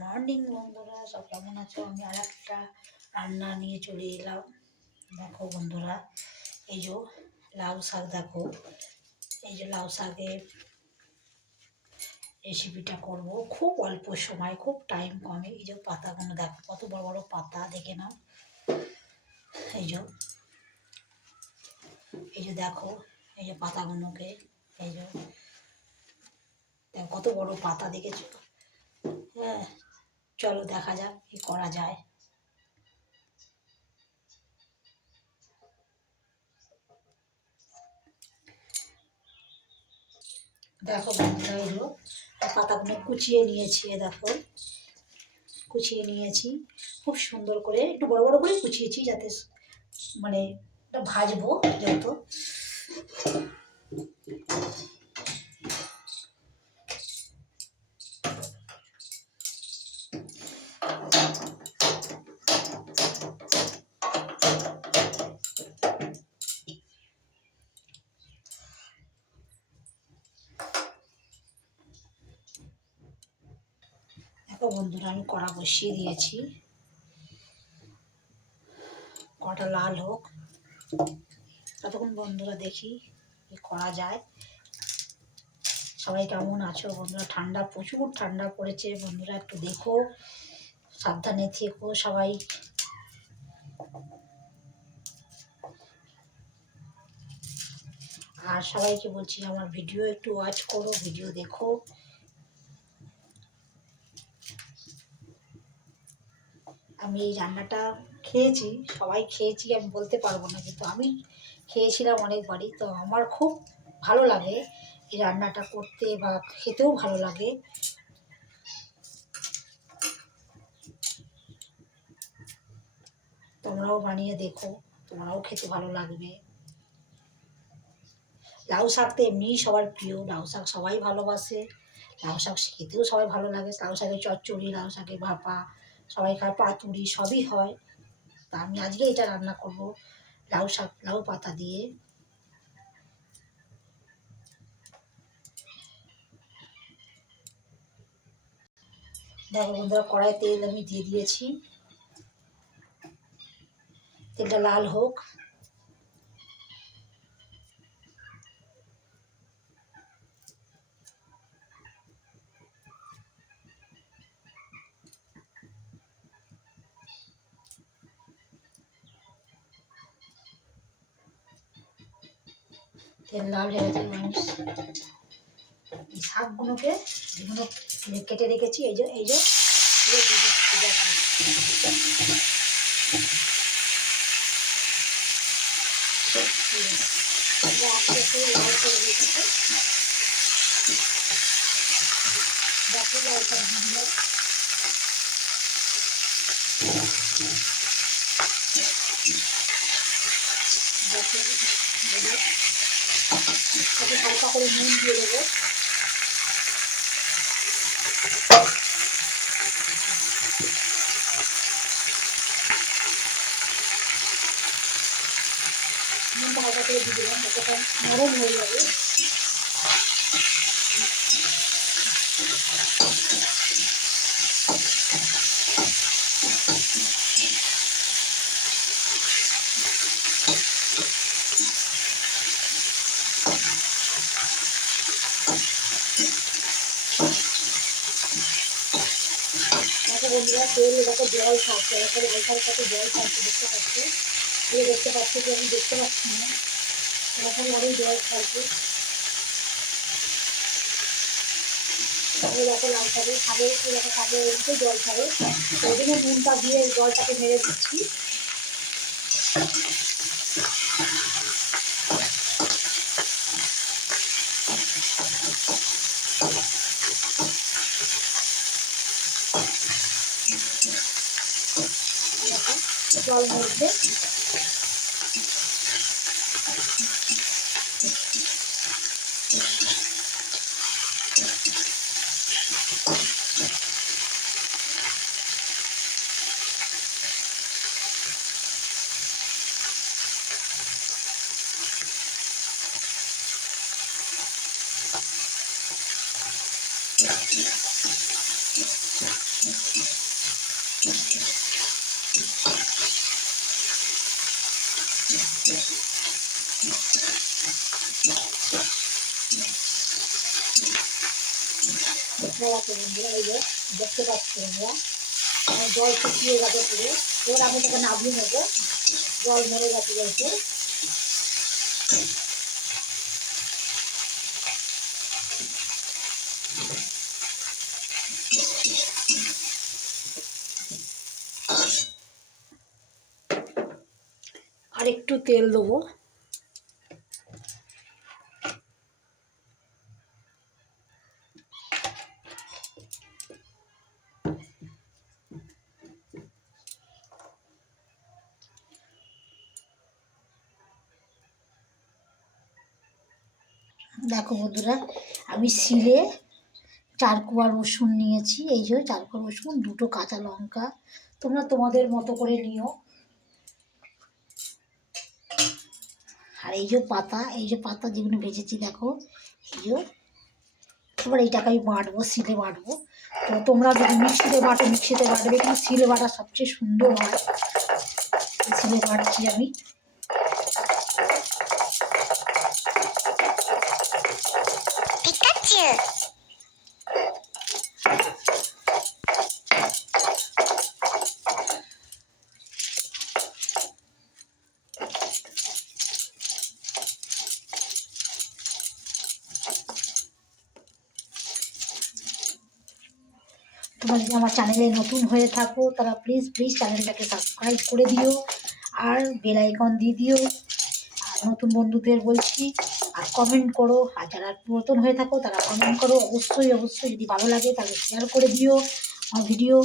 Morning, বন্ধুরা, সব কেমন আছো? আমি আর একটা রান্না নিয়ে চলে এলাম। দেখো বন্ধুরা, এই যে লাউ শাক, দেখো। এই যে লাউ শাকের রেসিপিটা করব। খুব অল্প সময়, খুব টাইম কমে। এই যে পাতাগুলো, দেখো, কত বড় বড় পাতা, দেখে নাও। এই যে এই যে দেখো, এই যে পাতাগুলোকে, এই যে কত বড় পাতা, দেখেছ? চলো দেখা যাক কি করা যায়। দেখো এলো পাতাগুলো কুচিয়ে নিয়েছি দেখো। কুচিয়ে নিয়েছি, খুব সুন্দর করে, একটু বড় বড় করে কুচিয়েছি যাতে মানে ভাজবো যেহেতু। দেখো বন্ধুরা, আমি কড়া বসিয়ে দিয়েছি। কটা লাল হোক। ততক্ষণ বন্ধুরা দেখি করা যায়। সবাই কেমন আছো? বন্ধুরা, ঠান্ডা, প্রচুর ঠান্ডা পড়েছে। বন্ধুরা, একটু দেখো। সাবধানে থেকো সবাই। আর সবাইকে বলছি, আমার ভিডিও একটু ওয়াচ করো, ভিডিও দেখো। আমি এই রান্নাটা খেয়েছি, সবাই খেয়েছি, আমি বলতে পারব না, কিন্তু আমি খেয়েছিলাম অনেকবারই। তো আমার খুব ভালো লাগে এই রান্নাটা করতে বা খেতেও ভালো লাগে। তোমরাও বানিয়ে দেখো, তোমরাও খেতে ভালো লাগবে। লাউ শাক তো এমনিই সবার প্রিয়, লাউ শাক সবাই ভালোবাসে। লাউ শাক খেতেও সবাই ভালো লাগে, লাউ শাকের চচ্চড়ি, লাউ শাকের ভাপা সবাই খায়, পাতুরি সবই হয়। তা আমি আজকে এটা রান্না করব, লাউ শাক, লাউ পাতা দিয়ে। দেখো বন্ধুরা কড়াই তেল আমি দিয়ে দিয়েছি। তেলটা লাল হোক। তেল লাল হয়ে গেছে আমি এই শাকগুলোকে যেগুলো কেটে রেখেছি, এই যে এই যে এগুলো। এগুলো আস্তে আস্তে লাল করে রেখেছে লাল করে দিলাম। দেখো এই যে একটু হালকা করে নুন দিয়ে দেবো। নুনটা হালকা করে দিয়ে দিলাম নরম হয়ে যাবে তেল দেখো জল ছাড়ছে লাল শাকের সাথে জল ছাড়ছে দেখতে পাচ্ছি। এগুলো দেখতে পাচ্ছি যে আমি দেখতে পাচ্ছি না। এরকম অনেক জল ছাড়ছে এই লাল শাকের এই দেখো শাকের জল ছাড়ে ওই জন্য নুনটা দিয়ে জলটাকে মেরে দিচ্ছি। জল মধ্যে Thank you. দেখতে পাচ্ছি আমরা জল শুকিয়ে গেছে পুরো আমি তাকে নামিয়ে নেব জল মরে গেছে বলছে আর একটু তেল দেবো। দেখো বন্ধুরা, আমি শিলে চার কোয়া রসুন নিয়েছি। এই যে চার কোয়া রসুন, দুটো কাঁচা লঙ্কা। তোমরা তোমাদের মতো করে নিও। আর এই যে পাতা, এই যে পাতা যেগুলো ভেজেছি, দেখো। এই যে, এবার এইটাকে আমি বাটবো, শিলে বাটবো। তো তোমরা যদি মিক্সিতে বাটো, মিক্সিতে বাটবে, কিন্তু শিলে বাটা সবচেয়ে সুন্দর হয়। শিলে বাটছি আমি। Pikachu. তোমরা যদি আমার চ্যানেলে নতুন হয়ে থাকো, তারা প্লিজ প্লিজ চ্যানেলটাকে সাবস্ক্রাইব করে দিও আর বেল আইকন দিয়ে দিও আর নতুন বন্ধুদের বলছি আর কমেন্ট করো। আর যারা নতুন হয়ে থাকো, তারা কমেন্ট করো। অবশ্যই অবশ্যই যদি ভালো লাগে তাহলে শেয়ার করে দিও আমার ভিডিও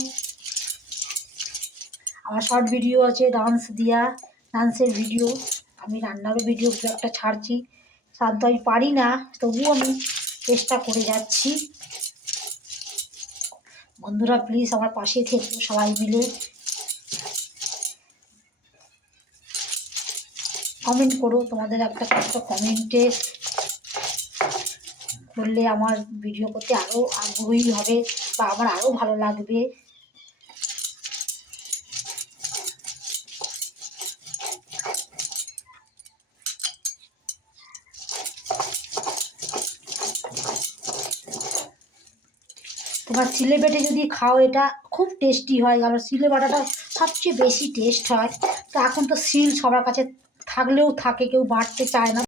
আমার শর্ট ভিডিও আছে ডান্স দিয়া ডান্সের ভিডিও আমি রান্নারও ভিডিও একটা ছাড়ছি। সাধ্য আমি পারি না, তবুও আমি চেষ্টা করে যাচ্ছি। বন্ধুরা প্লিজ আমার পাশে থেকো সবাই মিলে। কমেন্ট করো, তোমাদের একটা ছোট্ট কমেন্টে করলে আমার ভিডিও করতে আরও আগ্রহী হবে বা আমার আরও ভালো লাগবে। তোমার সিলে বেটে যদি খাও, এটা খুব টেস্টি হয়। কারণ সিলে বাটাটা সবচেয়ে বেশি টেস্ট হয়। তো এখন তো সিল সবার কাছে থাকলেও থাকে কেউ বাটতে চায় না